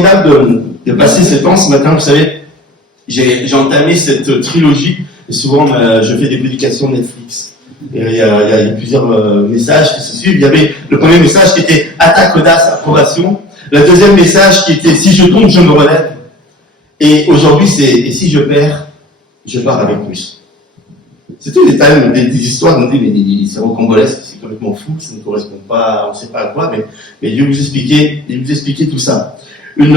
formidable de passer ce temps ce matin. Vous savez, j'ai entamé cette trilogie, et souvent je fais des publications Netflix. Et il y a plusieurs messages qui se suivent. Il y avait le premier message qui était attaque, audace, approbation. Le deuxième message qui était si je tombe, je me relève. Et aujourd'hui, c'est et si je perds, je pars avec plus. C'est tous des thèmes, des histoires, on dit, mais c'est rocambolesque, c'est complètement fou, ça ne correspond pas, on ne sait pas à quoi, mais Dieu vous expliquer tout ça. Une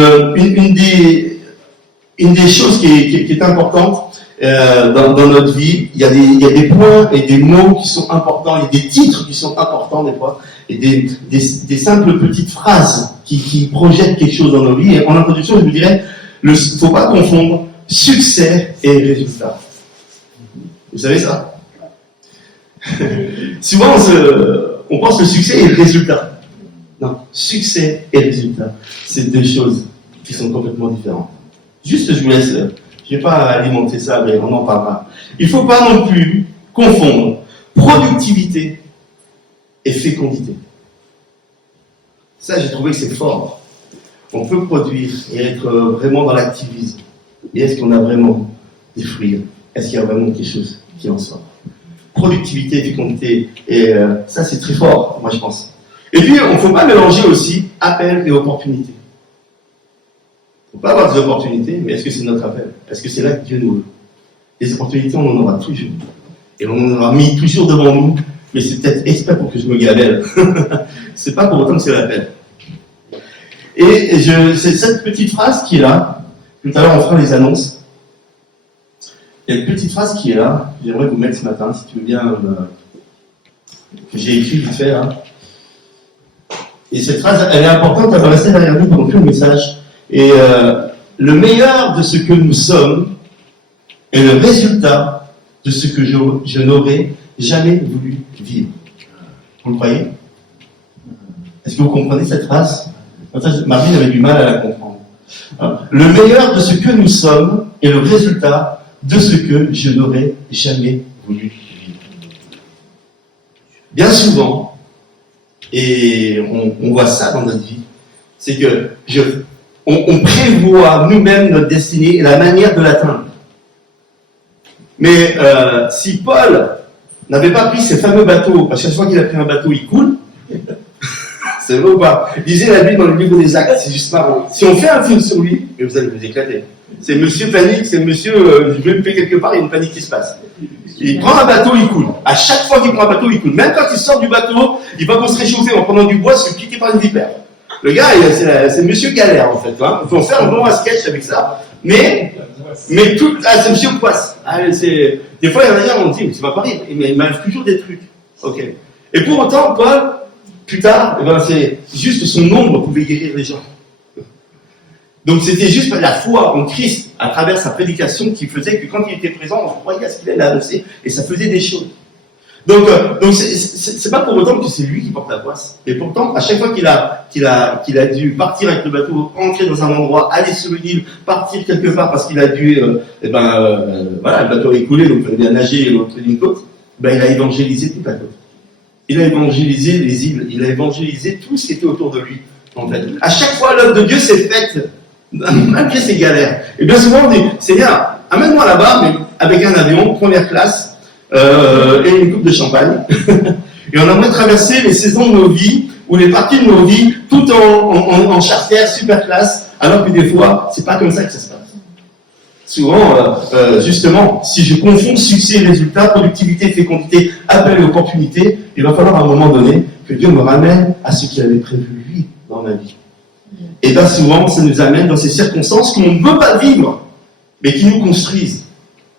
des choses qui est importante dans notre vie, il y a des points et des mots qui sont importants, il y a des titres qui sont importants des fois, et des simples petites phrases qui projettent quelque chose dans nos vies. Et en introduction, je vous dirais, il ne faut pas confondre succès et résultat. Vous savez ça? Souvent, on pense que le succès et le résultat. Non, succès et résultat, c'est deux choses qui sont complètement différentes. Juste, je vous laisse, je ne vais pas alimenter ça, mais on en parlera. Il ne faut pas non plus confondre productivité et fécondité. Ça, j'ai trouvé que c'est fort. On peut produire et être vraiment dans l'activisme. Mais est-ce qu'on a vraiment des fruits? Est-ce qu'il y a vraiment quelque chose qui en sort? Productivité et fécondité, et ça, c'est très fort, moi, je pense. Et puis, on ne faut pas mélanger aussi appel et opportunité. Il ne faut pas avoir des opportunités, mais est-ce que c'est notre appel? Est-ce que c'est là que Dieu nous veut? Les opportunités, on en aura toujours. Et on en aura mis toujours devant nous, mais c'est peut-être exprès pour que je me gavelle. C'est pas pour autant que c'est l'appel. Et c'est cette petite phrase qui est là. Tout à l'heure, on fera les annonces. Il y a une petite phrase qui est là. J'aimerais vous mettre ce matin, si tu veux bien, que j'ai écrit vite fait. Hein. Et cette phrase, elle est importante, elle va rester derrière nous pendant tout le message. Et le meilleur de ce que nous sommes est le résultat de ce que je n'aurais jamais voulu vivre. Vous le croyez? Est-ce que vous comprenez cette phrase? Marine avait du mal à la comprendre. Le meilleur de ce que nous sommes est le résultat de ce que je n'aurais jamais voulu vivre. Bien souvent, et on voit ça dans notre vie, c'est que on prévoit nous-mêmes notre destinée et la manière de l'atteindre. Mais si Paul n'avait pas pris ces fameux bateaux, parce qu'à chaque fois qu'il a pris un bateau, il coule, c'est vrai ou pas? Lisez la Bible dans le livre des Actes, c'est juste marrant. Si on fait un film sur lui, mais vous allez vous éclater. C'est monsieur panique, c'est monsieur, je vais me faire quelque part, il y a une panique qui se passe. Il prend un bateau, il coule. À chaque fois qu'il prend un bateau, il coule. Même quand il sort du bateau, il va pour se réchauffer en prenant du bois, se fait piquer par une vipère. Le gars, c'est monsieur galère en fait. Hein. Il faut en faire un bon sketch avec ça. Mais tout, c'est monsieur Poisse. Des fois, il y en a on dit, mais c'est pas pareil, il m'arrive toujours des trucs. Ok. Et pour autant, Paul, plus tard, c'est juste son ombre pouvait guérir les gens. Donc c'était juste la foi en Christ à travers sa prédication qui faisait que quand il était présent, on croyait à ce qu'il allait annoncer et ça faisait des choses. Donc c'est pas pour autant que c'est lui qui porte la poisse. Et pourtant, à chaque fois qu'il a dû partir avec le bateau, entrer dans un endroit, aller sur une île, partir quelque part parce qu'il a dû, voilà, le bateau est coulé, donc il fallait bien nager l'autre d'une côte. Il a évangélisé toute la côte. Il a évangélisé les îles, il a évangélisé tout ce qui était autour de lui. En fait, à chaque fois, l'œuvre de Dieu s'est faite malgré ses galères. Et bien souvent, on dit, Seigneur, amène-moi là-bas, mais avec un avion, première classe, et une coupe de champagne. Et on aimerait traverser les saisons de nos vies, ou les parties de nos vies, tout en charter, super classe, alors que des fois, c'est pas comme ça que ça se passe. Souvent, justement, si je confonds succès et résultat, productivité, fécondité, appel et opportunité, il va falloir à un moment donné que Dieu me ramène à ce qu'il avait prévu lui dans ma vie. Et bien souvent, ça nous amène dans ces circonstances qu'on ne veut pas vivre, mais qui nous construisent.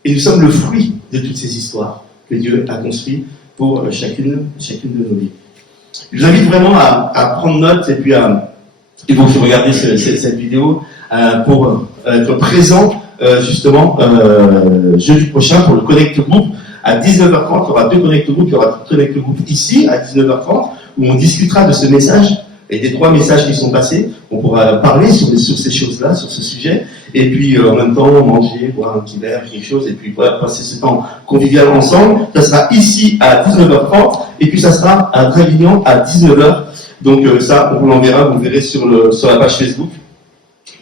Et nous sommes le fruit de toutes ces histoires que Dieu a construites pour chacune de nos vies. Je vous invite vraiment à prendre note et puis il faut que vous regardiez cette vidéo pour être présent justement jeudi prochain pour le Connect Group à 19h30. Il y aura deux Connect Group. Il y aura deux Connect Group ici à 19h30 où on discutera de ce message et des 3 messages qui sont passés. On pourra parler sur ces choses-là, sur ce sujet, et puis en même temps manger, boire un petit verre, quelque chose, et puis passer ce temps convivial ensemble. Ça sera ici à 19h30 et puis ça sera à Draguignan à 19h. Donc ça, on vous l'enverra, vous verrez sur la page Facebook.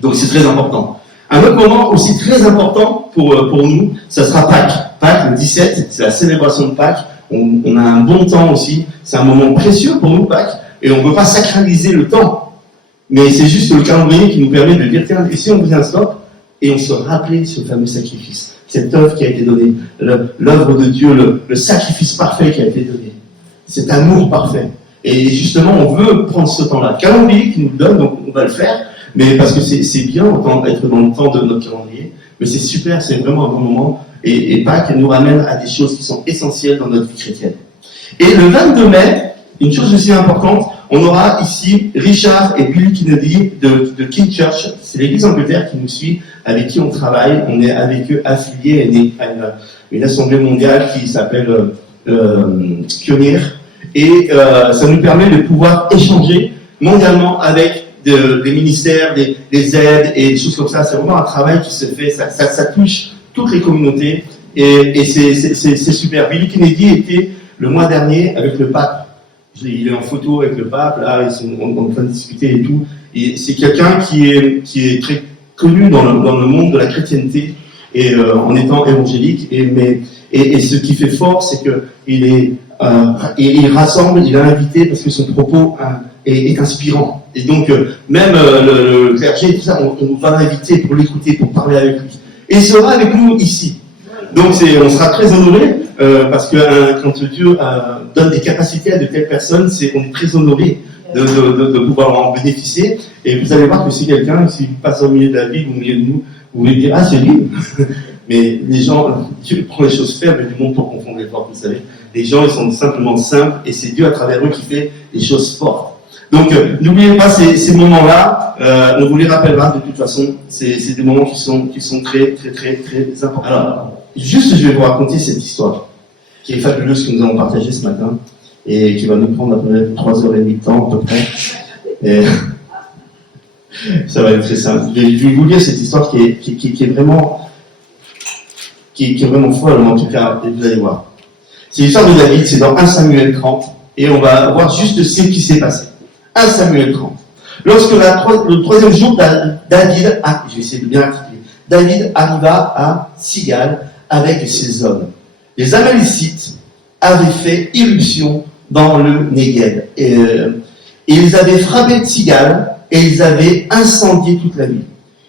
Donc c'est très important. Un autre moment aussi très important pour nous, ça sera Pâques. Pâques, le 17, c'est la célébration de Pâques. On a un bon temps aussi. C'est un moment précieux pour nous, Pâques. Et on ne veut pas sacraliser le temps. Mais c'est juste le calendrier qui nous permet de dire, tiens, et si on faisait un stop, et on se rappelait ce fameux sacrifice, cette œuvre qui a été donnée, l'œuvre de Dieu, le sacrifice parfait qui a été donné, cet amour parfait. Et justement, on veut prendre ce temps-là. Le calendrier qui nous le donne, donc on va le faire, mais parce que c'est bien d'être dans le temps de notre calendrier, mais c'est super, c'est vraiment un bon moment. Et Pâques nous ramène à des choses qui sont essentielles dans notre vie chrétienne. Et le 22 mai, une chose aussi importante, on aura ici Richard et Bill Kennedy de King Church. C'est l'église Angleterre qui nous suit, avec qui on travaille. On est avec eux affiliés à une assemblée mondiale qui s'appelle Pionnier. Et ça nous permet de pouvoir échanger mondialement avec des ministères, des aides et des choses comme ça. C'est vraiment un travail qui se fait, ça touche toutes les communautés et c'est super. Billy Kennedy était le mois dernier avec le pape. Il est en photo avec le pape, là, on est en train de discuter et tout. Et c'est quelqu'un qui est très connu dans le monde de la chrétienté et en étant évangélique. Et ce qui fait fort, c'est que il rassemble, il a invité parce que son propos est inspirant. Et donc même le clergé, tout ça, on va l'inviter pour l'écouter, pour parler avec lui. Et il sera avec nous ici. Donc on sera très honorés parce que quand Dieu donne des capacités à de telles personnes, on est très honorés de pouvoir en bénéficier. Et vous allez voir que c'est quelqu'un, si vous passez au milieu de la vie, au milieu de nous, vous allez dire, ah c'est lui. Mais les gens, Dieu prend les choses faibles du monde pour confondre les forts, vous savez. Les gens, ils sont simplement simples et c'est Dieu à travers eux qui fait les choses fortes. Donc, n'oubliez pas ces moments-là, on vous les rappellera de toute façon. C'est des moments qui sont très, très, très, très importants. Alors, juste, je vais vous raconter cette histoire qui est fabuleuse que nous avons partagée ce matin et qui va nous prendre à peu près 3h30 de temps, à peu près. Et ça va être très simple. Je vais vous lire cette histoire qui est vraiment folle, en tout cas, et vous allez voir. C'est l'histoire de David, c'est dans 1 Samuel 30, et on va voir juste ce qui s'est passé. 1 Samuel 30. Lorsque le troisième jour, David arriva à Sigal avec ses hommes. Les Amalécites avaient fait irruption dans le Néguev. Et ils avaient frappé Sigal et ils avaient incendié toute la ville.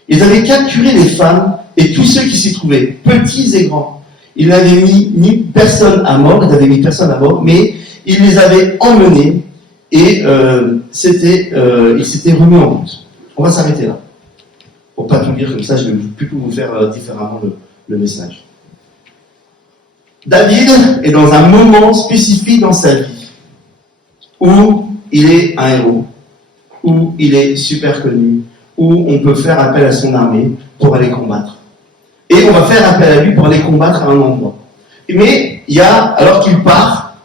Ils avaient capturé les femmes et tous ceux qui s'y trouvaient, petits et grands. Ils n'avaient mis personne à mort, mais ils les avaient emmenés et ils s'étaient remis en route. On va s'arrêter là. Pour pas tout dire comme ça, je vais plutôt vous faire différemment le message. David est dans un moment spécifique dans sa vie où il est un héros, où il est super connu, où on peut faire appel à son armée pour aller combattre. Et on va faire appel à lui pour aller combattre à un endroit. Mais alors qu'il part,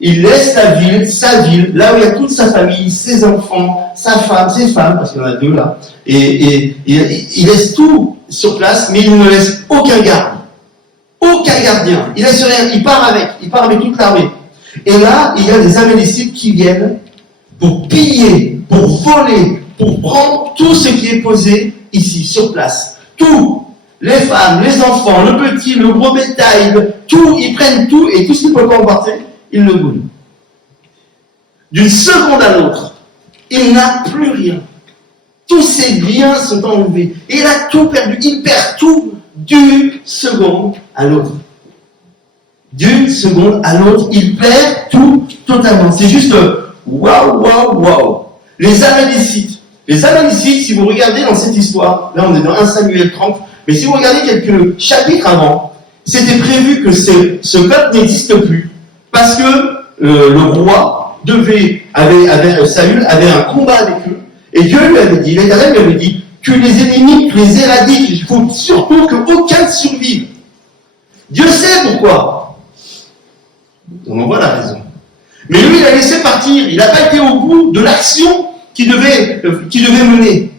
il laisse sa ville, là où il y a toute sa famille, ses enfants, sa femme, ses femmes, parce qu'il y en a 2 là, et il laisse tout sur place, mais il ne laisse aucun garde. Aucun gardien. Il laisse rien, il part avec toute l'armée. Et là, il y a des Amalécites qui viennent pour piller, pour voler, pour prendre tout ce qui est posé ici, sur place. Tout. Les femmes, les enfants, le petit, le gros bétail, tout, ils prennent tout et tout ce qu'ils peuvent emporter, ils le volent. D'une seconde à l'autre, il n'a plus rien. Tous ses biens sont enlevés. Et il a tout perdu. Il perd tout d'une seconde à l'autre. D'une seconde à l'autre, il perd tout totalement. C'est juste waouh, waouh, waouh. Les Amalécites, si vous regardez dans cette histoire, là on est dans 1 Samuel 30, mais si vous regardez quelques chapitres avant, c'était prévu que ce peuple n'existe plus, parce que le roi Saül avait un combat avec eux, et Dieu lui avait dit, l'Éternel lui avait dit, que les ennemis, que les éradiques, il faut surtout qu'aucun survive. Dieu sait pourquoi. On en voit la raison. Mais lui, il a laissé partir, il n'a pas été au bout de l'action qu'il devait mener.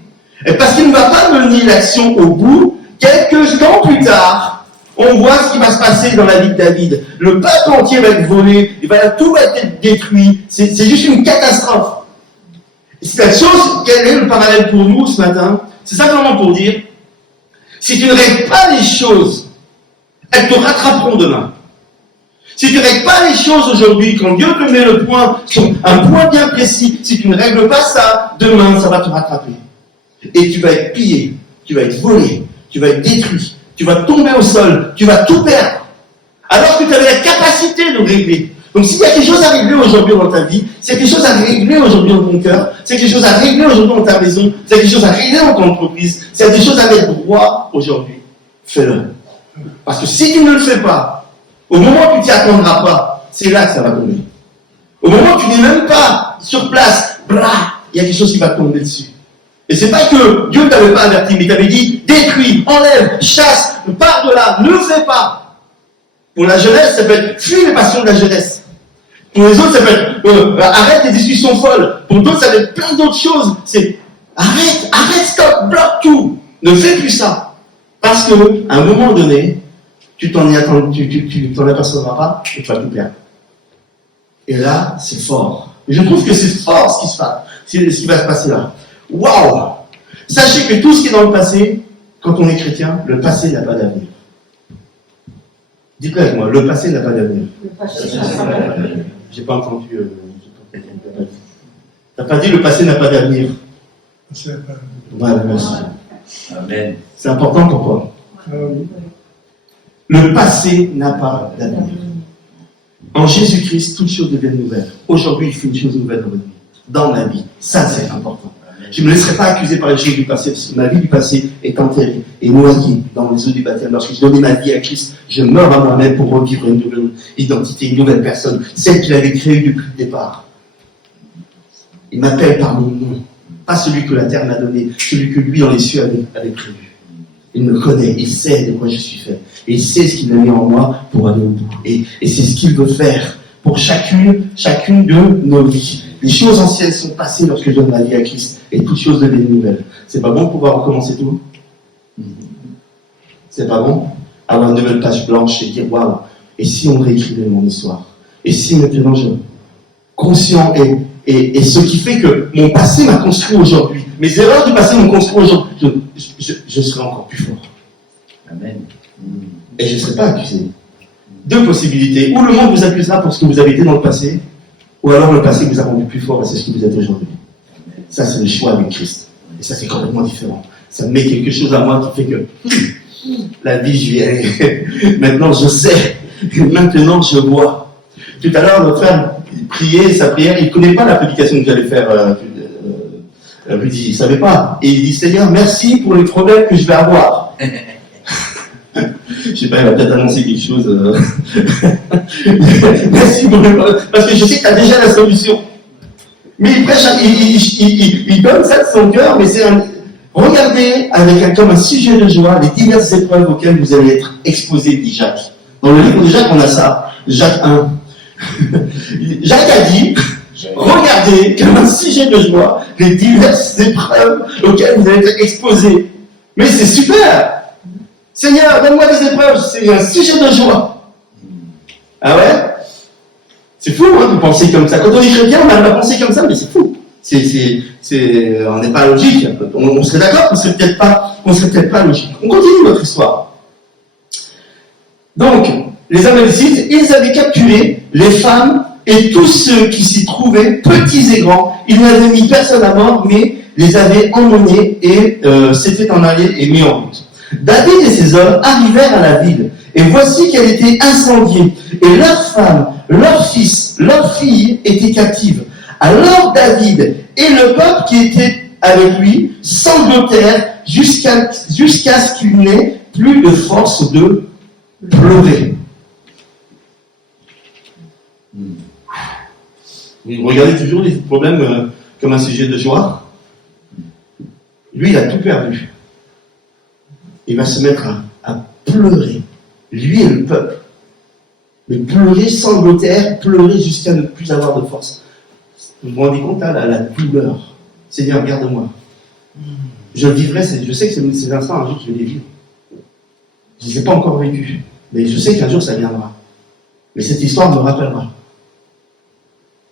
Et parce qu'il ne va pas mener l'action au bout, quelques temps plus tard, on voit ce qui va se passer dans la vie de David. Le peuple entier va être volé, tout va être détruit. C'est juste une catastrophe. Cette chose, quel est le parallèle pour nous ce matin? C'est simplement pour dire, si tu ne règles pas les choses, elles te rattraperont demain. Si tu ne règles pas les choses aujourd'hui, quand Dieu te met le point sur un point bien précis, si tu ne règles pas ça, demain, ça va te rattraper. Et tu vas être pillé, tu vas être volé, tu vas être détruit, tu vas tomber au sol, tu vas tout perdre. Alors que tu avais la capacité de régler. Donc s'il y a quelque chose à régler aujourd'hui dans ta vie, s'il y a quelque chose à régler aujourd'hui dans ton cœur, s'il y a quelque chose à régler aujourd'hui dans ta maison, s'il y a quelque chose à régler dans ton entreprise, s'il y a des choses à mettre droit aujourd'hui, fais-le. Parce que si tu ne le fais pas, au moment où tu t'y attendras pas, c'est là que ça va tomber. Au moment où tu n'es même pas sur place, il y a quelque chose qui va tomber dessus. Et c'est pas que Dieu ne t'avait pas averti, mais il t'avait dit, détruis, enlève, chasse, pars de là, ne fais pas. Pour la jeunesse, ça peut être fuis les passions de la jeunesse. Pour les autres, ça peut être arrête les discussions folles. Pour d'autres, ça peut être plein d'autres choses. C'est arrête, stop, bloque tout. Ne fais plus ça. Parce qu'à un moment donné, tu t'en apercevras pas et tu vas tout perdre. Et là, c'est fort. Et je trouve que c'est fort ce qui va se passer là. Waouh! Sachez que tout ce qui est dans le passé, quand on est chrétien, le passé n'a pas d'avenir. Dites-le avec moi, le passé n'a pas d'avenir. J'ai pas entendu. T'as pas dit le passé n'a pas d'avenir. Voilà, merci. Amen. C'est important pour toi. Le passé n'a pas d'avenir. En Jésus-Christ, toutes choses deviennent nouvelles. Aujourd'hui, il fait une chose nouvelle dans votre vie, dans ma vie. Ça, c'est important. Je ne me laisserai pas accuser par les choses du passé, parce que ma vie du passé est enterrée et noyée dans les eaux du baptême. Lorsque je donnais ma vie à Christ, je meurs à moi-même pour revivre une nouvelle identité, une nouvelle personne, celle qu'il avait créée depuis le départ. Il m'appelle par mon nom, pas celui que la terre m'a donné, celui que lui dans les cieux avait prévu. Il me connaît, il sait de quoi je suis fait, et il sait ce qu'il a mis en moi pour aller au bout. Et c'est ce qu'il veut faire pour chacune de nos vies. Les choses anciennes sont passées lorsque je donne ma vie à Christ, et toutes choses deviennent nouvelles. C'est pas bon de pouvoir recommencer tout? C'est pas bon? Avoir une nouvelle page blanche et dire waouh, et si on réécrivait mon histoire? Et si maintenant je conscient et ce qui fait que mon passé m'a construit aujourd'hui, mes erreurs du passé m'ont construit aujourd'hui, je serai encore plus fort. Amen. Et je ne serai pas accusé. Deux possibilités. Ou le monde vous accusera pour ce que vous avez été dans le passé, ou alors le passé vous a rendu plus fort et c'est ce que vous êtes aujourd'hui. Ça, c'est le choix avec Christ. Et ça, c'est complètement différent. Ça me met quelque chose à moi qui fait que la vie, je viens. Maintenant, je sais. Maintenant, je vois. Tout à l'heure, notre frère priait sa prière. Il ne connaît pas la prédication que j'allais faire. Rudy, il ne savait pas. Et il dit, Seigneur, merci pour les problèmes que je vais avoir. Je sais pas, il va peut-être annoncer quelque chose. Merci pour les problèmes. Parce que je sais que tu as déjà la solution. Mais il prêche, il donne ça de son cœur, mais c'est regardez avec comme un sujet de joie les diverses épreuves auxquelles vous allez être exposés, dit Jacques. Dans le livre de Jacques, on a ça. Jacques 1. Jacques a dit, regardez comme un sujet de joie les diverses épreuves auxquelles vous allez être exposés. Mais c'est super! Seigneur, donne-moi des épreuves, c'est un sujet de joie. Ah ouais? C'est fou hein, de penser comme ça. Quand on est chrétien, on a la pensée comme ça, mais c'est fou. On n'est pas logique. On serait d'accord qu'on ne serait peut-être pas logique. On continue notre histoire. Donc, les Amalécites, ils avaient capturé les femmes et tous ceux qui s'y trouvaient, petits et grands. Ils n'avaient mis personne à mort, mais les avaient emmenés et s'étaient en allés et mis en route. David et ses hommes arrivèrent à la ville, et voici qu'elle était incendiée, et leurs femmes, leurs fils, leurs filles étaient captives. Alors David et le peuple qui était avec lui sanglotèrent jusqu'à ce qu'il n'ait plus de force de pleurer. Vous regardez toujours les problèmes comme un sujet de joie. Lui, il a tout perdu. Il va se mettre à pleurer, lui et le peuple. Mais pleurer, sangloter, pleurer jusqu'à ne plus avoir de force. Vous vous rendez compte, là, la douleur. Seigneur, garde-moi. Je vivrai, je sais que ces instants, un jour, je vais les vivre. Je ne les ai pas encore vécus. Mais je sais qu'un jour, ça viendra. Mais cette histoire me rappellera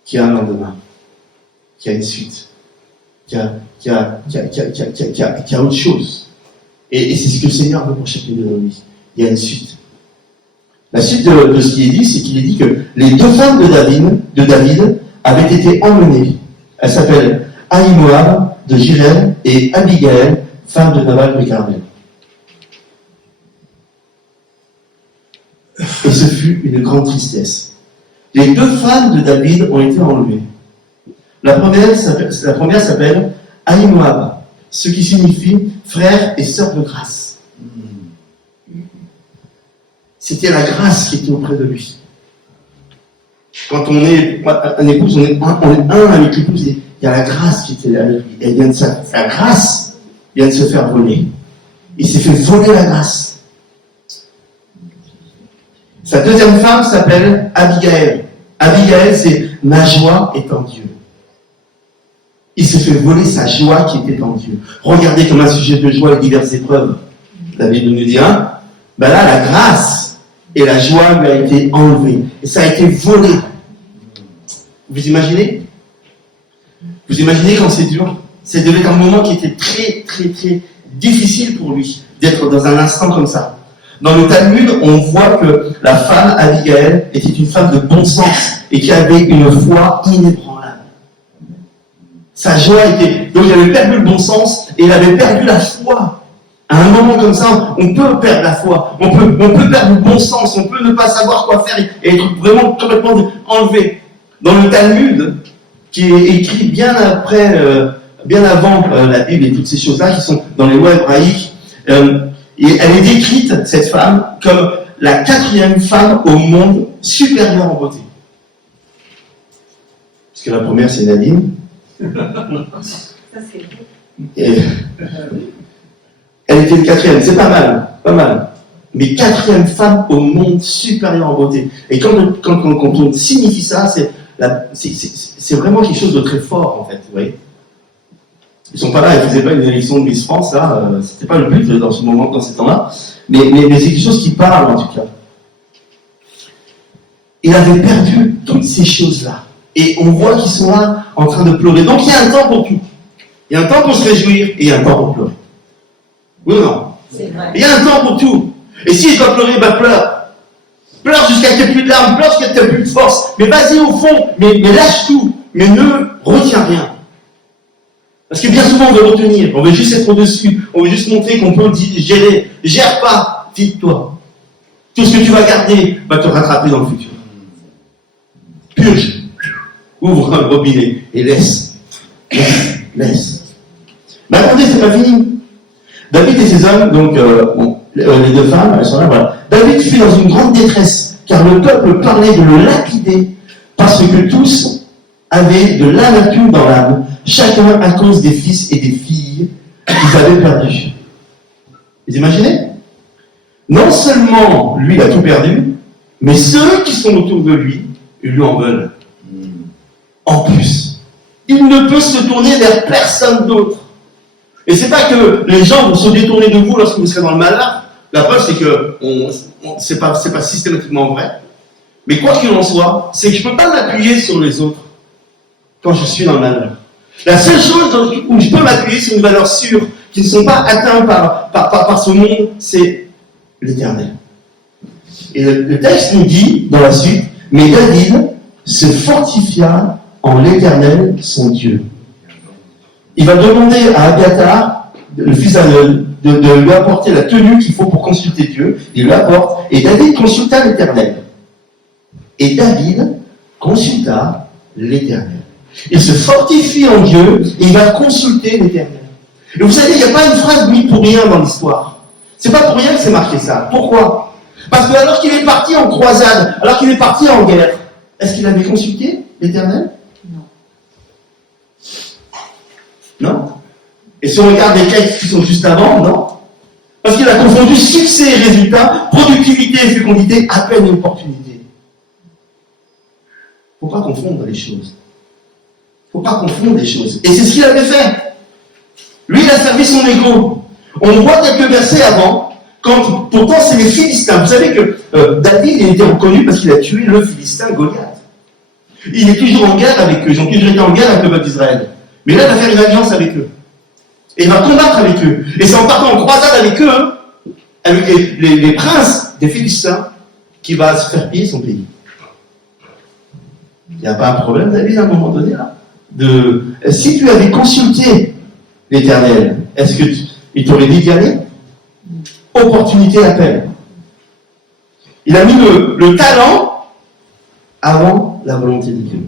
qu'il y a un lendemain, qu'il y a une suite. qu'il y a autre chose. Et c'est ce que le Seigneur veut pour chacun de nous. Il y a une suite. La suite de ce qui est dit, c'est qu'il est dit que les deux femmes de David avaient été emmenées. Elles s'appellent Ahinoam de Jirel et Abigail, femme de Nabal de Carmel. Et ce fut une grande tristesse. Les deux femmes de David ont été enlevées. La première s'appelle Ahinoam, ce qui signifie frère et sœur de grâce. C'était la grâce qui était auprès de lui. Quand on est un épouse, on est un avec l'épouse, il y a la grâce qui était avec lui. Elle vient de sa grâce vient de se faire voler. Il s'est fait voler la grâce. Sa deuxième femme s'appelle Abigail. Abigail, c'est ma joie est en Dieu. Il s'est fait voler sa joie qui était en Dieu. Regardez comme un sujet de joie et diverses épreuves. La Bible nous dit, là, la grâce et la joie lui a été enlevée. Et ça a été volé. Vous imaginez? Vous imaginez quand c'est dur? Ça devait être un moment qui était très, très, très difficile pour lui d'être dans un instant comme ça. Dans le Talmud, on voit que la femme Abigail était une femme de bon sens et qui avait une foi inébranlable. Sa joie était... Donc il avait perdu le bon sens et il avait perdu la foi. À un moment comme ça, on peut perdre la foi, on peut perdre le bon sens, on peut ne pas savoir quoi faire et être vraiment complètement enlevé. Dans le Talmud, qui est écrit bien après, bien avant la Bible et toutes ces choses-là qui sont dans les lois hébraïques, et elle est décrite, cette femme, comme la 4e femme au monde supérieure en beauté. Parce que la première, c'est Nadine. Ça, c'est Et elle était le 4e, c'est pas mal. Mais 4e femme au monde supérieure en beauté. Et quand on signifie ça, c'est vraiment quelque chose de très fort, en fait, vous voyez. Ils sont pas là, ils faisaient pas une élection de Miss France, là, c'était pas le but dans ce moment, dans ces temps-là. Mais c'est quelque chose qui parle, en tout cas. Il avait perdu toutes ces choses-là. Et on voit qu'ils sont là, en train de pleurer. Donc il y a un temps pour tout. Il y a un temps pour se réjouir, et il y a un temps pour pleurer. Oui ou non? C'est vrai. Il y a un temps pour tout. Et si je dois pleurer, pleure. Pleure jusqu'à ce qu'il n'y ait plus de larmes, pleure jusqu'à ce qu'il n'y ait plus de force. Mais vas-y au fond, mais lâche tout. Mais ne retiens rien. Parce que bien souvent, on veut retenir, on veut juste être au-dessus, on veut juste montrer qu'on peut gérer. Gère pas, vide-toi. Tout ce que tu vas garder va te rattraper dans le futur. Purge. Ouvre un robinet et laisse. Mais attendez, c'est pas fini. David et ses hommes, donc les deux femmes, elles sont là, voilà. David fut dans une grande détresse, car le peuple parlait de le lapider, parce que tous avaient de l'amertume dans l'âme, chacun à cause des fils et des filles qu'ils avaient perdus. Vous imaginez? Non seulement lui, il a tout perdu, mais ceux qui sont autour de lui, ils lui en veulent. En plus, il ne peut se tourner vers personne d'autre. Et c'est pas que les gens vont se détourner de vous lorsque vous serez dans le malheur. La preuve, c'est que c'est pas systématiquement vrai. Mais quoi qu'il en soit, c'est que je ne peux pas m'appuyer sur les autres quand je suis dans le malheur. La seule chose où je peux m'appuyer sur une valeur sûre, qui ne sont pas atteintes par ce monde, c'est l'Éternel. Et le texte nous dit, dans la suite, mais David se fortifia en l'Éternel, son Dieu. Il va demander à Abiathar, le fils de lui apporter la tenue qu'il faut pour consulter Dieu. Il lui apporte, et David consulta l'Éternel. Et David consulta l'Éternel. Il se fortifie en Dieu et il va consulter l'Éternel. Et vous savez, il n'y a pas une phrase mise pour rien dans l'histoire. C'est pas pour rien que c'est marqué ça. Pourquoi? Parce que alors qu'il est parti en croisade, alors qu'il est parti en guerre, est-ce qu'il avait consulté l'Éternel? Non. Et si on regarde les textes qui sont juste avant, non. Parce qu'il a confondu succès et résultat, productivité et fécondité, à peine et opportunité. Faut pas confondre les choses. Faut pas confondre les choses. Et c'est ce qu'il avait fait. Lui, il a servi son ego. On voit quelques versets avant, quand pourtant c'est les Philistins. Vous savez que David il était reconnu parce qu'il a tué le Philistin Goliath. Il est toujours en guerre avec eux. Ils ont toujours été en guerre avec le peuple d'Israël. Mais là, il va faire une alliance avec eux. Et il va combattre avec eux. Et c'est en partant en croisade avec eux, avec les princes des Philistins, qu'il va se faire piller son pays. Il n'y a pas un problème, David, à un moment donné, là si tu avais consulté l'Éternel, est-ce qu'il t'aurait dit d'y aller? Opportunité, appel. Il a mis le talent avant la volonté de Dieu.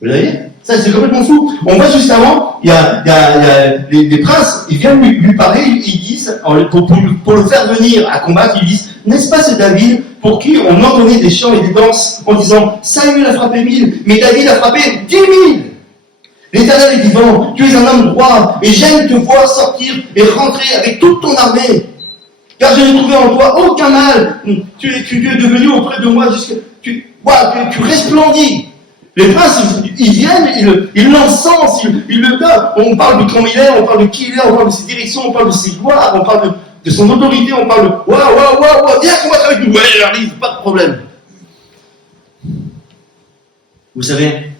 Vous voyez? Ça, c'est complètement fou. On voit juste avant, il y a les princes, ils viennent lui parler, ils disent, pour le faire venir à combattre, ils disent, n'est-ce pas ce David pour qui on entonnait des chants et des danses en disant, Saül a frappé 1000, mais David a frappé 10 000. L'Éternel est vivant, tu es un homme droit, et j'aime te voir sortir et rentrer avec toute ton armée. Car je n'ai trouvé en toi aucun mal. Tu es devenu auprès de moi jusqu'à... Tu resplendis. Les princes, ils viennent, ils l'encensent, ils le donnent. On parle de comment il est, on parle de qui il est, on parle de ses directions, on parle de ses gloires, on parle de son autorité, on parle de waouh, viens combattre avec nous. Ouais, j'arrive, pas de problème. Vous savez,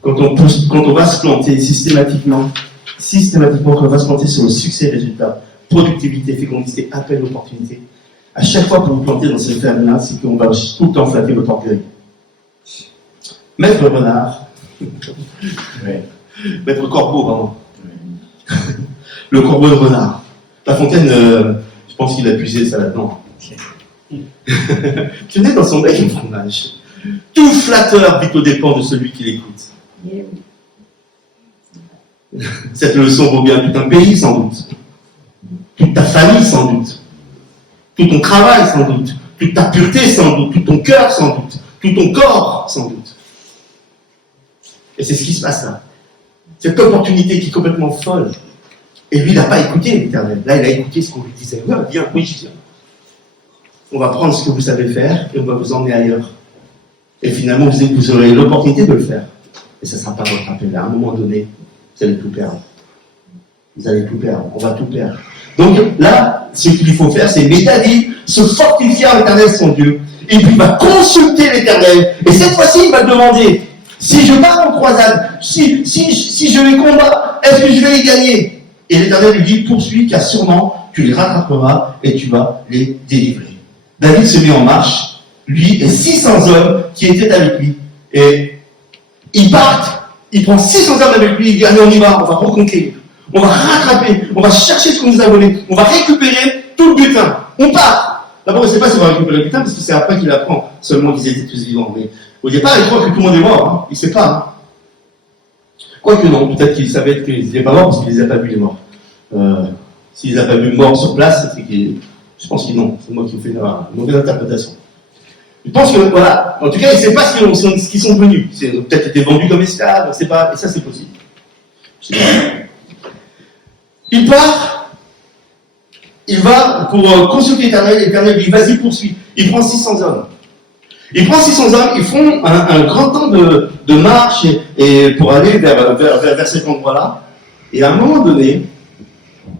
quand on va se planter systématiquement, quand on va se planter sur le succès, résultat, productivité, fécondité, appel, opportunité, à chaque fois que vous vous plantez dans cette ferme-là, c'est qu'on va tout le temps flatter votre orgueil. Maître renard, ouais. Maître corbeau, vraiment. Ouais. Le corbeau de renard. La Fontaine, je pense qu'il a puisé ça là-dedans. Tenez dans son bec un fromage. Tout flatteur vit aux dépens de celui qui l'écoute. Cette leçon vaut bien tout un pays, sans doute. Toute ta famille, sans doute. Tout ton travail, sans doute. Toute ta pureté, sans doute. Tout ton cœur, sans doute. Tout ton corps, sans doute. Et c'est ce qui se passe là. Cette opportunité qui est complètement folle. Et lui, il n'a pas écouté l'Éternel. Là, il a écouté ce qu'on lui disait. Ouais, bien, oui, je viens. On va prendre ce que vous savez faire et on va vous emmener ailleurs. Et finalement, vous aurez l'opportunité de le faire. Et ça ne sera pas votre appel. À un moment donné, vous allez tout perdre. Vous allez tout perdre. On va tout perdre. Donc là, ce qu'il faut faire, c'est mais David se fortifier à l'Éternel, son Dieu. Et puis il va consulter l'Éternel. Et cette fois-ci, il va demander, si je pars en croisade, si je les combats, est-ce que je vais les gagner? Et l'Éternel lui dit, poursuis, car sûrement tu les rattraperas et tu vas les délivrer. David se met en marche, lui et 600 hommes qui étaient avec lui. Et ils partent, il prend 600 hommes avec lui, il dit, allez, on y va, on va reconquérir. On va rattraper, on va chercher ce qu'on nous a volé, on va récupérer tout le butin. On part. D'abord, il ne sait pas si on va récupérer le butin, parce que c'est après qu'il apprend seulement qu'ils étaient tous vivants. Mais au départ, il croit que tout le monde est mort. Hein. Il ne sait pas. Hein. Quoique non, peut-être qu'il savait qu'ils n'étaient pas morts parce qu'il ne les a pas vus les morts. S'il ne les a pas vus morts sur place, c'est qu'il... Je pense que non. C'est moi qui fais une mauvaise interprétation. Je pense que, voilà. En tout cas, il ne sait pas ce qu'ils sont devenus. Ils ont peut-être été vendus comme esclaves, c'est pas... Et ça, c'est possible. Je sais pas. Il part, il va pour consulter l'Éternel, l'Éternel lui dit, vas-y, poursuis. Il prend 600 hommes. Ils font un grand temps de marche et pour aller vers cet endroit-là. Et à un moment donné,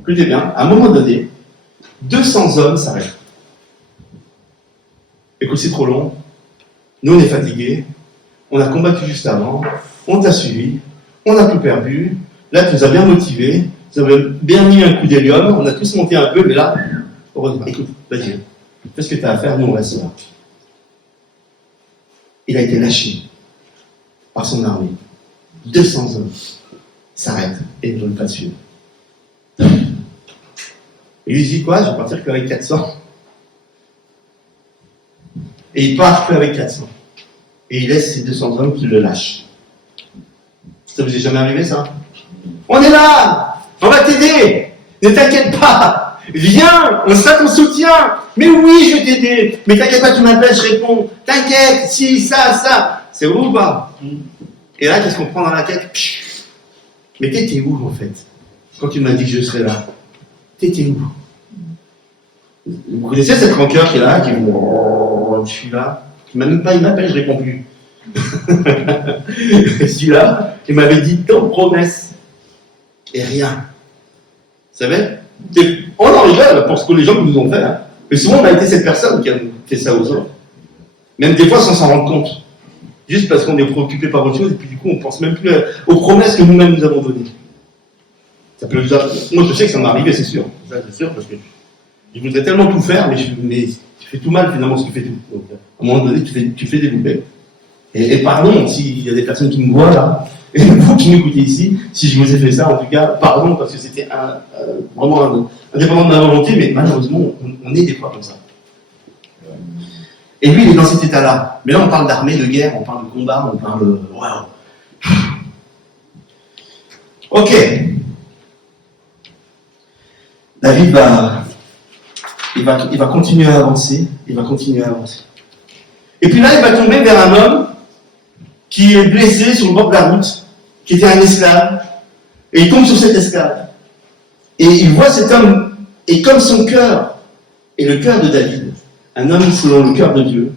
écoutez bien, 200 hommes s'arrêtent. Écoute, c'est trop long. Nous, on est fatigués. On a combattu juste avant. On t'a suivi. On a tout perdu. Là, tu nous as bien motivés. Tu nous as bien mis un coup d'hélium. On a tous monté un peu, mais là, heureusement, écoute, vas-y. Fais ce que tu as à faire, nous, on reste là. Il a été lâché par son armée. 200 hommes s'arrêtent et ne veulent pas suivre. Et lui dit quoi? Je vais partir qu'avec 400. Et il part qu'avec 400. Et il laisse ces 200 hommes qui le lâchent. Ça vous est jamais arrivé, ça? On est là! On va t'aider! Ne t'inquiète pas! Viens! On sera ton soutien! Mais oui, je vais t'aider! Mais t'inquiète pas, tu m'appelles, je réponds. T'inquiète, si, ça. C'est où ou pas? Et là, qu'est-ce qu'on prend dans la tête? Mais t'étais où, en fait? Quand tu m'as dit que je serais là? T'étais où? Vous connaissez cette rancœur qui est là, qui est je suis là, il m'appelle, je réponds plus. Celui-là, il m'avait dit tant de promesses et rien. Vous savez, on en rigole pour ce que les gens nous ont fait, hein. Mais souvent on a été cette personne qui a fait ça aux autres. Même des fois sans s'en rendre compte. Juste parce qu'on est préoccupé par autre chose, et puis du coup, on pense même plus aux promesses que nous-mêmes nous avons données. Ça peut, moi, je sais que ça m'est arrivé, c'est sûr. Ça, c'est sûr, parce que je voudrais tellement tout faire, mais tu fais tout mal, finalement, ce que tu fais tout. Donc, à un moment donné, tu fais des loupés. Et pardon, s'il y a des personnes qui me voient là, et vous qui m'écoutez ici, si je vous ai fait ça, en tout cas, pardon, parce que c'était vraiment indépendant de ma volonté, mais malheureusement, on est des fois comme ça. Et lui, il est dans cet état-là. Mais là, on parle d'armée, de guerre, on parle de combat, on parle de... Waouh. Ok. David va continuer à avancer. Il va continuer à avancer. Et puis là, il va tomber vers un homme qui est blessé sur le bord de la route, qui était un esclave. Et il tombe sur cet esclave. Et il voit cet homme, et comme son cœur est le cœur de David, un homme selon le cœur de Dieu,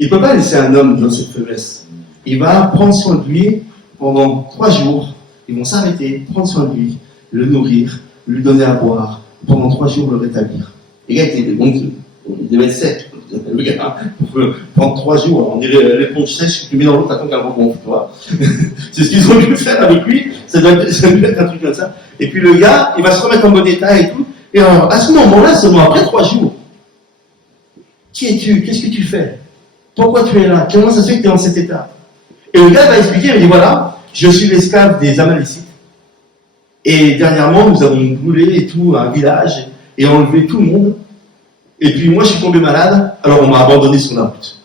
il ne peut pas laisser un homme dans cette faiblesse. Il va prendre soin de lui pendant 3 jours. Ils vont s'arrêter, prendre soin de lui, le nourrir, lui donner à boire, pendant 3 jours le rétablir. Les gars étaient donc, il devait être sec. Le gars, pour prendre 3 jours, on dirait l'éponge sèche, tu mets dans l'eau, t'attends qu'elle regonfle, tu vois. C'est ce qu'ils ont dû faire avec lui, ça doit être un truc comme ça. Et puis le gars, il va se remettre en bon état et tout. Et alors, à ce moment-là, seulement après 3 jours, qui es-tu? Qu'est-ce que tu fais? Pourquoi tu es là? Comment ça se fait que tu es dans cet état? Et le gars va expliquer, il dit voilà, je suis l'esclave des Amalécites. Et dernièrement, nous avons brûlé et tout un village et enlevé tout le monde. Et puis moi, je suis tombé malade, alors on m'a abandonné sur la route.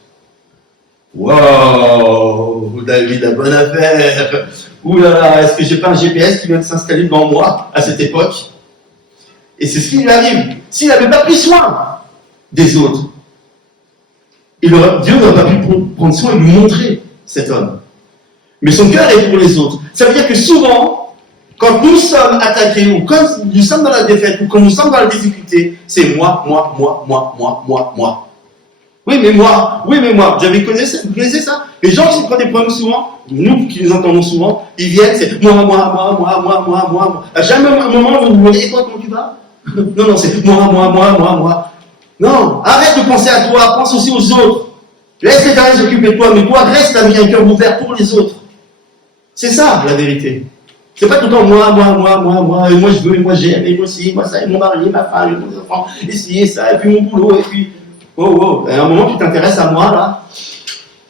Waouh, David, la bonne affaire. Ouh là là, est-ce que j'ai pas un GPS qui vient de s'installer devant moi à cette époque? Et c'est ce qui lui arrive. S'il n'avait pas pris soin des autres, Dieu n'aurait pas pu prendre soin et lui montrer cet homme. Mais son cœur est pour les autres. Ça veut dire que souvent, quand nous sommes attaqués, ou quand nous sommes dans la défaite, ou quand nous sommes dans la difficulté, c'est moi. Oui, mais moi. Vous connaissez ça? Les gens qui prennent des problèmes souvent, nous qui nous entendons souvent, ils viennent, c'est moi. À jamais un moment, vous vous demandez, et toi, comment tu vas? Non, c'est moi. Non, arrête de penser à toi, pense aussi aux autres. Laisse les derniers s'occuper de toi, mais toi, reste avec un cœur ouvert pour les autres. C'est ça, la vérité. C'est pas tout le temps moi, et moi je veux, et moi j'aime, et moi ci, moi ça, et mon mari, ma femme, et mes enfants, et ci, et ça, et puis mon boulot, et puis... Oh, à un moment tu t'intéresses à moi, là.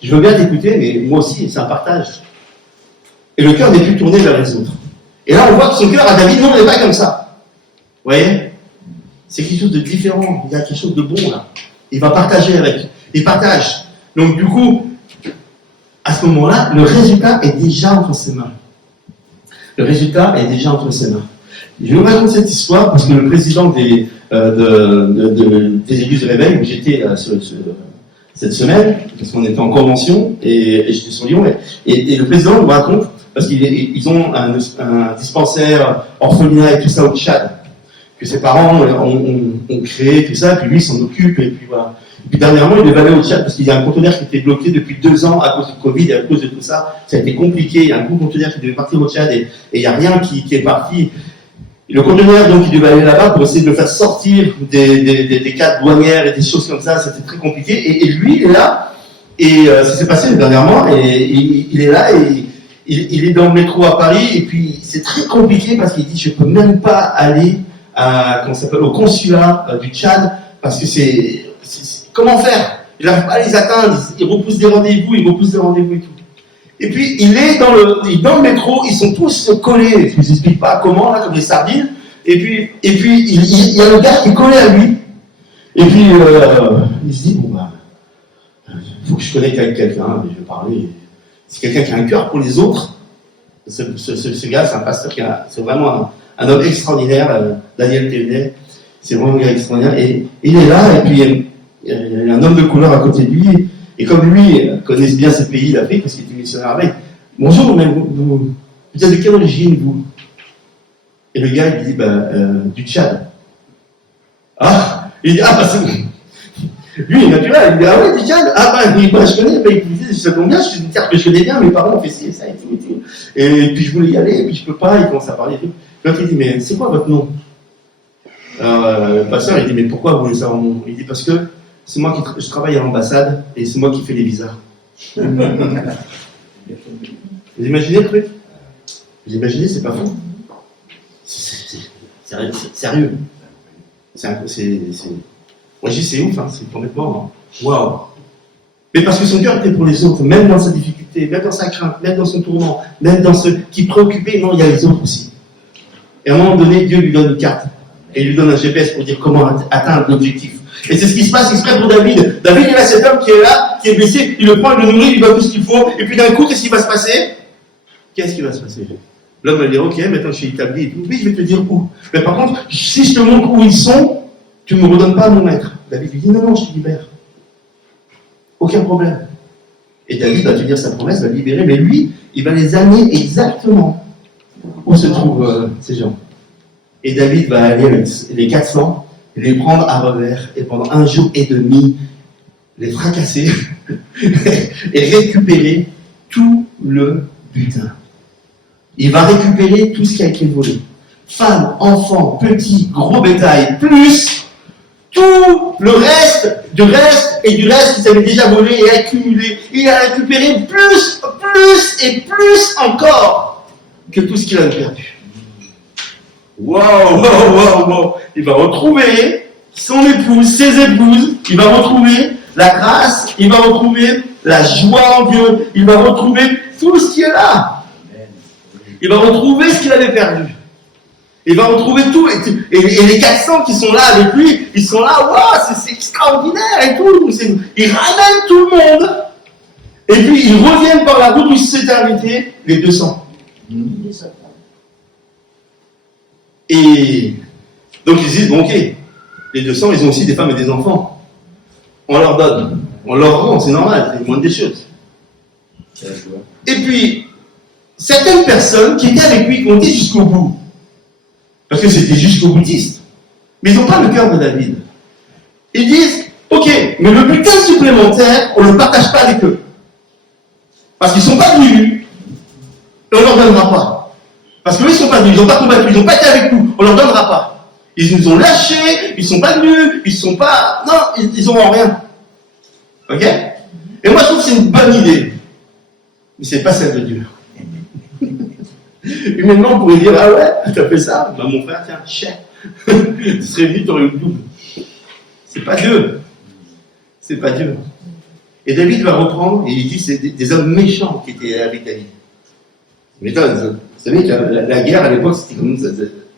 Je veux bien t'écouter, mais moi aussi, c'est un partage. Et le cœur n'est plus tourné vers les autres. Et là, on voit que son cœur à David, non, n'est pas comme ça. Vous voyez? C'est quelque chose de différent. Il y a quelque chose de bon, là. Il va partager avec. Il partage. Donc, du coup, à ce moment-là, le résultat est déjà entre ses mains. Le résultat est déjà entre ses mains. Je vous raconte cette histoire parce que le président des églises de réveil, où j'étais cette semaine, parce qu'on était en convention, et j'étais sur Lyon, et le président nous raconte, parce qu'ils ont un dispensaire orphelinat et tout ça au Tchad, que ses parents ont créé, tout ça, puis lui il s'en occupe, et puis voilà. Et puis dernièrement, il devait aller au Tchad, parce qu'il y a un conteneur qui était bloqué depuis 2 ans à cause du Covid, et à cause de tout ça, ça a été compliqué, il y a un gros conteneur qui devait partir au Tchad, et il n'y a rien qui est parti. Le conteneur, donc, il devait aller là-bas pour essayer de le faire sortir des cadres douanières et des choses comme ça, c'était très compliqué, et lui, il est là, et ça s'est passé dernièrement, et il est là, et il est dans le métro à Paris, et puis c'est très compliqué, parce qu'il dit, je peux même pas aller au consulat du Tchad, parce que comment faire? Il n'arrive pas à les atteindre, il repousse des rendez-vous et tout. Et puis, il est dans le métro, ils sont tous collés, je ne vous explique pas comment, là, comme des sardines, et puis il y a le gars qui est collé à lui, et puis il se dit, bon bah, il faut que je connecte avec quelqu'un, je vais parler. C'est quelqu'un qui a un cœur pour les autres. Ce gars, c'est un pasteur c'est vraiment un homme extraordinaire, Daniel Thévenet, c'est vraiment un gars extraordinaire, et il est là, et puis il y a un homme de couleur à côté de lui, et comme lui connaît bien ce pays d'Afrique, parce qu'il était missionnaire avec, bonjour, mais vous êtes de quelle origine, vous? Et le gars, il dit, du Tchad. Ah, il dit, bah c'est bon. Lui, il est naturel, il dit, ah ouais, du Tchad? Je connais, ça tombe bien, c'est une terre que je connais bien, mes parents ont fait ci et ça et tout. Et puis je voulais y aller, et puis je peux pas, il commence à parler et tout. L'autre, il dit, mais c'est quoi votre nom? Alors, le pasteur, il dit, mais pourquoi vous voulez savoir mon nom? Il dit, parce que c'est moi je travaille à l'ambassade, et c'est moi qui fais les visas. Vous imaginez le truc? Vous imaginez, c'est pas fou? C'est sérieux. Moi, je dis, c'est ouf, hein, c'est complètement. Waouh! Mais parce que son cœur était pour les autres, même dans sa difficulté, même dans sa crainte, même dans son tourment, même dans ce qui préoccupait, non, il y a les autres aussi. Et à un moment donné, Dieu lui donne une carte. Et il lui donne un GPS pour dire comment atteindre l'objectif. Et c'est ce qui se passe exprès pour David. David, il a cet homme qui est là, qui est blessé, il le prend, il le nourrit, il lui donne tout ce qu'il faut, et puis d'un coup, qu'est-ce qui va se passer? Qu'est-ce qui va se passer? L'homme va dire, ok, maintenant je suis établi et tout. Oui, je vais te dire où. Mais par contre, si je te montre où ils sont, tu ne me redonnes pas mon maître. David lui dit, non, non, je te libère. Aucun problème. Et David va tenir sa promesse, va le libérer, mais lui, il va les amener exactement où se trouvent ces gens. Et David va aller avec les 400, les prendre à revers, et pendant 1 jour et demi, les fracasser et récupérer tout le butin. Il va récupérer tout ce qui a été volé. Femmes, enfants, petits, gros bétail, plus tout le reste, du reste qu'il s'avait déjà volé et accumulé. Il a récupéré plus et plus encore que tout ce qu'il avait perdu. Wow. Il va retrouver son épouse, ses épouses, il va retrouver la grâce, il va retrouver la joie en Dieu, il va retrouver tout ce qui est là. Il va retrouver ce qu'il avait perdu. Il va retrouver tout. Et les 400 qui sont là avec lui, ils sont là, waouh, c'est extraordinaire et tout. Ils ramènent tout le monde. Et puis ils reviennent par la route où ils s'étaient arrêtés, les 200. Et donc ils disent, bon ok, les 200, ils ont aussi des femmes et des enfants. On leur donne, on leur rend, c'est normal, c'est le moindre des choses. Et puis, certaines personnes qui étaient avec lui comptaient jusqu'au bout. Parce que c'était jusqu'au boutiste. Mais ils n'ont pas le cœur de David. Ils disent, ok, mais le butin supplémentaire, on ne le partage pas avec eux. Parce qu'ils ne sont pas venus. Et on ne leur donnera pas. Parce qu'eux, ils ne sont pas venus, ils n'ont pas combattu, ils n'ont pas été avec nous, on ne leur donnera pas. Ils nous ont lâchés, ils ne sont pas venus, ils ne sont pas... Non, ils n'auront rien. Ok? Et moi, je trouve que c'est une bonne idée. Mais ce n'est pas celle de Dieu. Humainement, on pourrait dire, ah ouais, tu as fait ça? Bah, mon frère, tiens, cher. Tu serais venu, tu aurais eu le double. C'est pas Dieu. C'est pas Dieu. Et David va reprendre, et il dit, c'est des hommes méchants qui étaient avec David. Mais vous savez que la guerre à l'époque, c'était comme ça.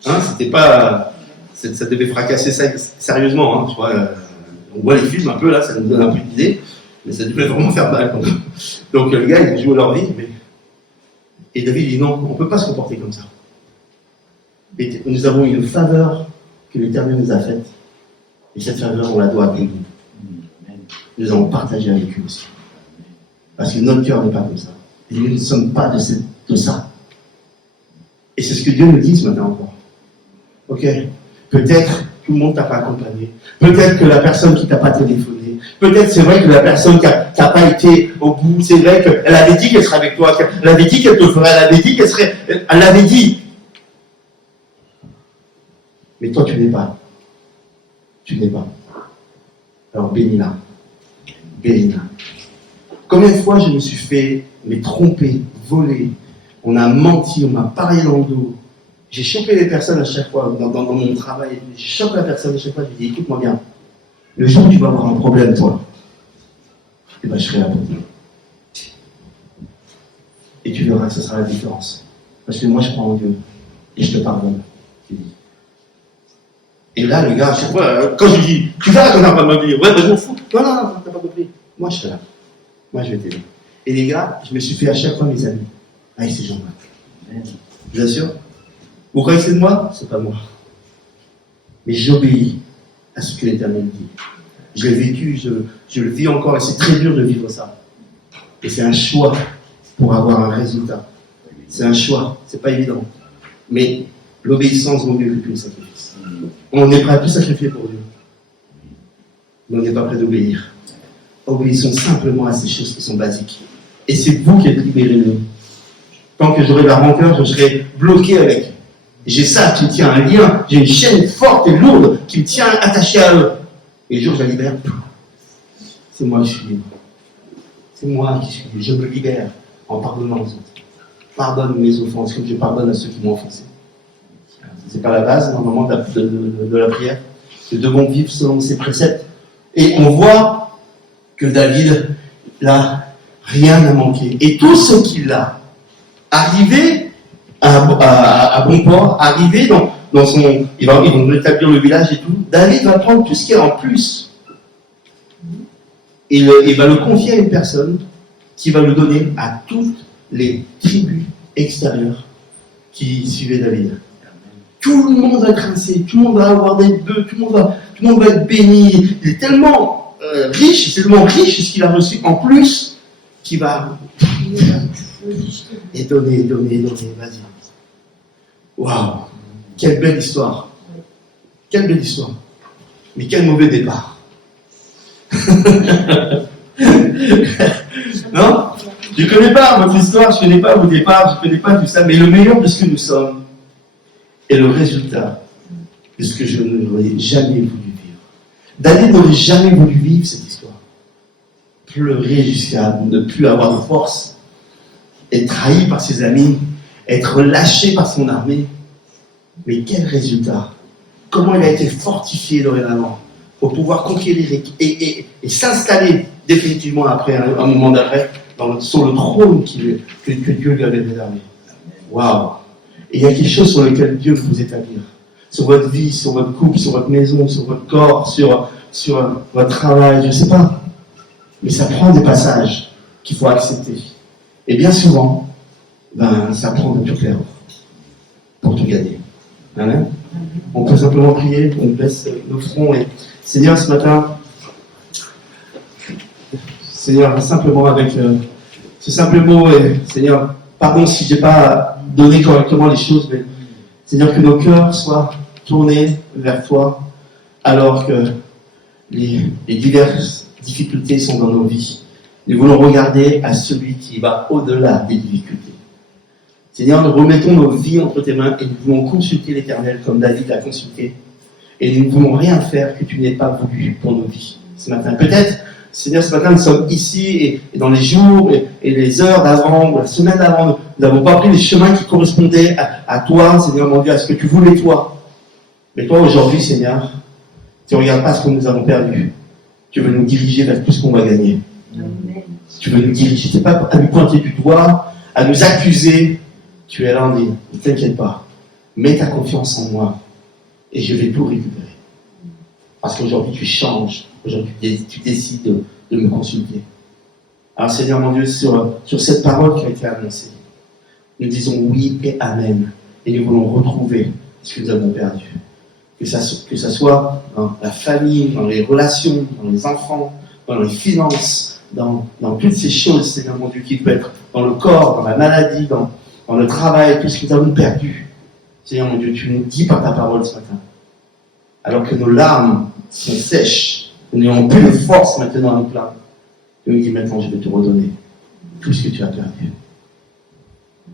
Hein, c'était pas. Ça devait fracasser ça sérieusement. Hein, tu vois, on voit les films un peu là, ça nous donne un peu d'idée, mais ça devait vraiment faire mal. Donc les gars, ils jouent leur vie, mais. Et David dit non, on ne peut pas se comporter comme ça. Et nous avons une faveur que l'Éternel nous a faite. Et cette faveur, on la doit à Dieu. Nous allons partager avec eux aussi. Parce que notre cœur n'est pas comme ça. Et nous ne sommes pas de ça. Et c'est ce que Dieu nous dit ce matin encore. Ok, peut-être tout le monde ne t'a pas accompagné. Peut-être que la personne qui ne t'a pas téléphoné. Peut-être c'est vrai que la personne qui n'a pas été au bout, c'est vrai qu'elle avait dit qu'elle serait avec toi, qu'elle avait dit qu'elle te ferait, elle avait dit qu'elle serait... Elle l'avait dit. Mais toi, tu n'es pas. Tu n'es pas. Alors bénis-la. Bénis-la. Combien de fois je me suis fait tromper, voler, on a menti, on m'a parlé dans le dos. J'ai chopé les personnes à chaque fois, dans mon travail, je chope la personne à chaque fois, je lui dis, écoute-moi bien, le jour où tu vas avoir un problème, toi, eh ben, je serai là pour toi. Et tu verras que ce sera la différence. Parce que moi, je crois en Dieu, et je te pardonne. Et là, le gars, à chaque fois, quand je lui dis, tu vas qu'on n'a pas de dire, ouais, ben je m'en fous. Non, t'as pas compris. Moi, je serai là. Moi, je vais t'aider. Et les gars, je me suis fait à chaque fois mes amis. Avec ces gens-là. Je vous assure. Vous croyez que c'est de moi? C'est pas moi. Mais j'obéis à ce que l'Éternel dit. Je l'ai vécu, je le vis encore, et c'est très dur de vivre ça. Et c'est un choix pour avoir un résultat. C'est un choix, c'est pas évident. Mais l'obéissance vaut mieux que tout le sacrifice. On est prêt à tout sacrifier pour Dieu. Mais on n'est pas prêt d'obéir. Obéissons simplement à ces choses qui sont basiques. Et c'est vous qui êtes libérés de nous. Tant que j'aurai la rancœur, je serai bloqué avec. J'ai ça qui me tient un lien, j'ai une chaîne forte et lourde qui me tient attaché à eux. Et le jour où je la libère, c'est moi qui suis libre. C'est moi qui suis. Je me libère en pardonnant aux autres. Pardonne mes offenses comme je pardonne à ceux qui m'ont offensé. C'est pas la base, normalement, de la prière. Nous devons vivre selon ses préceptes. Et on voit que David, là, rien n'a manqué. Et tout ce qu'il a, arrivé à bon port, arrivé dans son... Ils vont rétablir le village et tout. David va prendre tout ce qu'il y a en plus. Il va le confier à une personne qui va le donner à toutes les tribus extérieures qui suivaient David. Tout le monde va grincer, tout le monde va avoir des bœufs, tout le monde va être béni. Il est tellement riche ce qu'il a reçu en plus, qu'il va et donner, vas-y. Waouh, quelle belle histoire. Quelle belle histoire. Mais quel mauvais départ. Non? Je ne connais pas votre histoire, je ne connais pas vos départs, je ne connais pas tout ça, mais le meilleur de ce que nous sommes est le résultat de ce que je n'aurais jamais voulu vivre. David n'aurait jamais voulu vivre cette histoire. Pleurer jusqu'à ne plus avoir de force, être trahi par ses amis, être lâché par son armée. Mais quel résultat! Comment il a été fortifié dorénavant pour pouvoir conquérir et s'installer définitivement après, un moment d'après, sur le trône que Dieu lui avait réservé. Waouh! Et il y a quelque chose sur lequel Dieu veut vous établir. Sur votre vie, sur votre couple, sur votre maison, sur votre corps, sur votre travail, je ne sais pas. Mais ça prend des passages qu'il faut accepter. Et bien souvent, ça prend de toute l'erreur pour tout gagner. Amen. On peut simplement prier, on baisse nos fronts et Seigneur, ce matin, Seigneur, simplement avec ce simple mot, et Seigneur, pardon si je n'ai pas donné correctement les choses, mais Seigneur, que nos cœurs soient tournés vers toi, alors que les diverses difficultés sont dans nos vies. Nous voulons regarder à celui qui va au-delà des difficultés. Seigneur, nous remettons nos vies entre tes mains et nous voulons consulter l'Éternel comme David l'a consulté. Et nous ne voulons rien faire que tu n'aies pas voulu pour nos vies ce matin. Peut-être, Seigneur, ce matin, nous sommes ici et dans les jours et les heures d'avant ou la semaine d'avant, nous n'avons pas pris les chemins qui correspondaient à toi, Seigneur mon Dieu, à ce que tu voulais toi. Mais toi, aujourd'hui, Seigneur, tu ne regardes pas ce que nous avons perdu. Tu veux nous diriger vers tout ce qu'on va gagner. Amen. Tu veux nous diriger. Ce n'est pas à nous pointer du doigt, à nous accuser. Tu es là, on dit, ne t'inquiète pas. Mets ta confiance en moi et je vais tout récupérer. Parce qu'aujourd'hui, tu changes. Aujourd'hui, tu décides de me consulter. Alors, Seigneur mon Dieu, sur cette parole qui a été annoncée, nous disons oui et amen. Et nous voulons retrouver ce que nous avons perdu. Que ça soit dans la famille, dans les relations, dans les enfants, dans les finances, dans toutes ces choses, Seigneur mon Dieu, qui peut être dans le corps, dans la maladie, dans le travail, tout ce que nous avons perdu. Seigneur mon Dieu, tu nous dis par ta parole ce matin. Alors que nos larmes sont sèches, nous n'avons plus de force maintenant à nous plaindre. Tu nous dis maintenant, je vais te redonner tout ce que tu as perdu.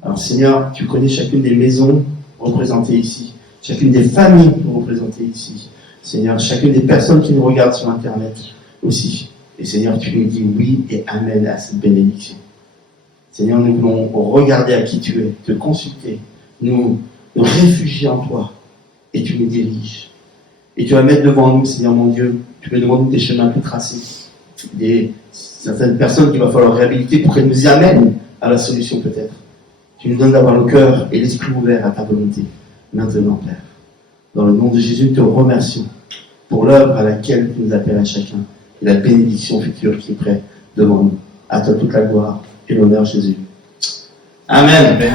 Alors Seigneur, tu connais chacune des maisons représentées ici, chacune des familles représentées ici. Seigneur, chacune des personnes qui nous regardent sur Internet aussi. Et Seigneur, tu nous dis oui et amen à cette bénédiction. Seigneur, nous voulons regarder à qui tu es, te consulter, nous réfugier en toi, et tu nous diriges. Et tu vas mettre devant nous, Seigneur mon Dieu, tu mets devant nous des chemins tout tracés, certaines personnes qu'il va falloir réhabiliter pour qu'elles nous y amènent à la solution peut-être. Tu nous donnes d'avoir le cœur et l'esprit ouvert à ta volonté, maintenant, Père. Dans le nom de Jésus, nous te remercions pour l'œuvre à laquelle tu nous appelles à chacun, et la bénédiction future qui est prête devant nous. À toi toute la gloire et l'honneur, Jésus. Amen. Amen.